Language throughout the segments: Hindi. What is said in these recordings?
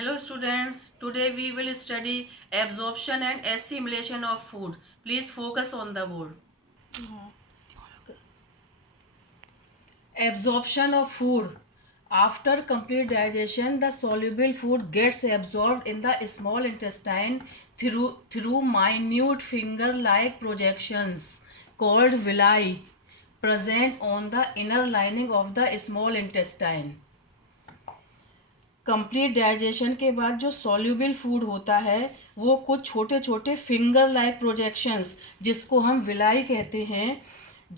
Hello students, today we will study absorption and assimilation of food. Please focus on the board. Absorption of food. After complete digestion, the soluble food gets absorbed in the small intestine through minute finger-like projections called villi present on the inner lining of the small intestine. Complete digestion के बाद जो सॉल्यूबल फूड होता है वो कुछ छोटे छोटे फिंगर लाइक प्रोजेक्शंस जिसको हम विलाई कहते हैं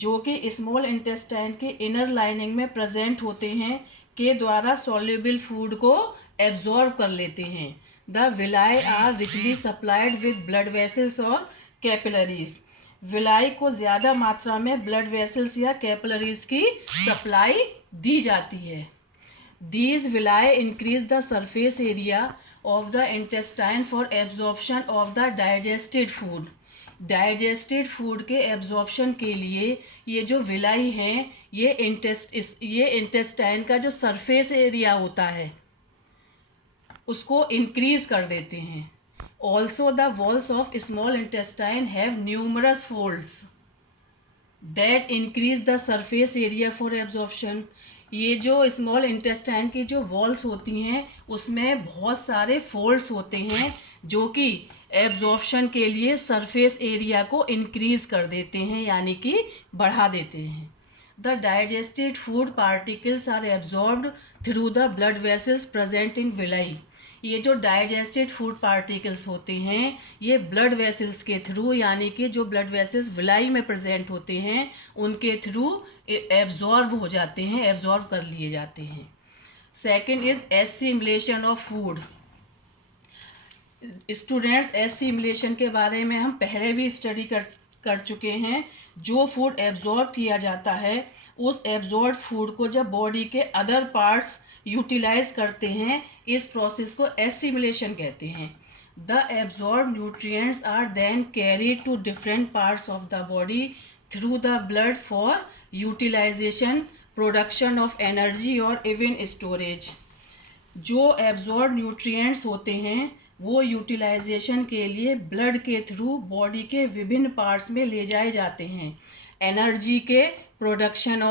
जो कि स्मॉल इंटेस्टाइन के इनर लाइनिंग में प्रेजेंट होते हैं के द्वारा सॉल्यूबल फूड को एब्जॉर्ब कर लेते हैं. The villi are richly supplied with blood vessels और कैपिलरीज. विलाई को ज़्यादा मात्रा में ब्लड वेसल्स या कैपिलरीज की सप्लाई दी जाती है. These villi increase the surface area of the intestine for absorption of the digested food. Digested food के absorption के लिए ये जो villi हैं ये intestine का जो surface area होता है उसको increase कर देते हैं. Also the walls of small intestine have numerous folds that increase the surface area for absorption. ये जो स्मॉल इंटेस्टाइन की जो वॉल्स होती हैं उसमें बहुत सारे फोल्ड्स होते हैं जो कि एब्जॉर्प्शन के लिए सरफेस एरिया को इंक्रीज कर देते हैं यानी कि बढ़ा देते हैं. The digested food particles are absorbed through the blood vessels present in villi. ये जो डाइजेस्टेड फूड पार्टिकल्स होते हैं ये ब्लड वेसल्स के थ्रू यानी कि जो ब्लड वेसल्स विलाई में प्रेजेंट होते हैं उनके थ्रू एब्जॉर्ब हो जाते हैं, एब्जॉर्ब कर लिए जाते हैं. Second is assimilation of food. Students assimilation के बारे में हम पहले भी स्टडी कर चुके हैं. जो फूड एब्जॉर्ब किया जाता है उस एब्जॉर्ब फूड को जब बॉडी के अदर पार्ट्स यूटिलाइज करते हैं इस प्रोसेस को एसिमिलेशन कहते हैं. The absorb nutrients are then carried to different parts of the body through the blood for utilisation, production of energy और इवन स्टोरेज. जो एब्जॉर्ब न्यूट्रिएंट्स होते हैं वो यूटिलाइजेशन के लिए ब्लड के थ्रू बॉडी के विभिन्न पार्ट्स में ले जाए जाते हैं एनर्जी के प्रोडक्शन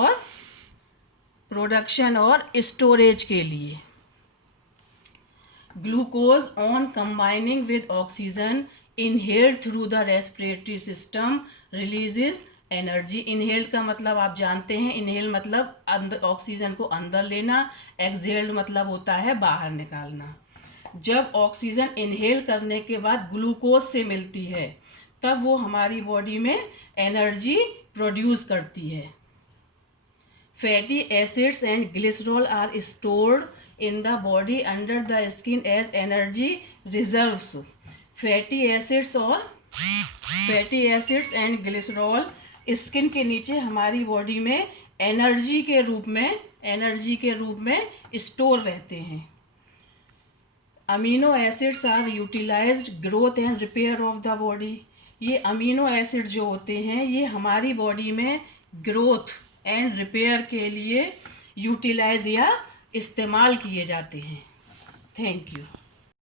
और स्टोरेज के लिए. Glucose on combining with oxygen inhaled through the respiratory system releases energy. Inhaled का मतलब आप जानते हैं, इनहेल मतलब ऑक्सीजन को अंदर लेना, एक्सहेल्ड मतलब होता है बाहर निकालना. जब ऑक्सीजन इनहेल करने के बाद ग्लूकोज से मिलती है तब वो हमारी बॉडी में एनर्जी प्रोड्यूस करती है. Fatty acids and glycerol are stored in the body under the skin as energy reserves. Fatty acids and glycerol skin के नीचे हमारी बॉडी में एनर्जी के रूप में स्टोर रहते हैं. Amino acids are utilised growth and repair of the body. ये अमीनो एसिड जो होते हैं ये हमारी बॉडी में ग्रोथ एंड रिपेयर के लिए यूटिलाइज या इस्तेमाल किए जाते हैं. Thank you.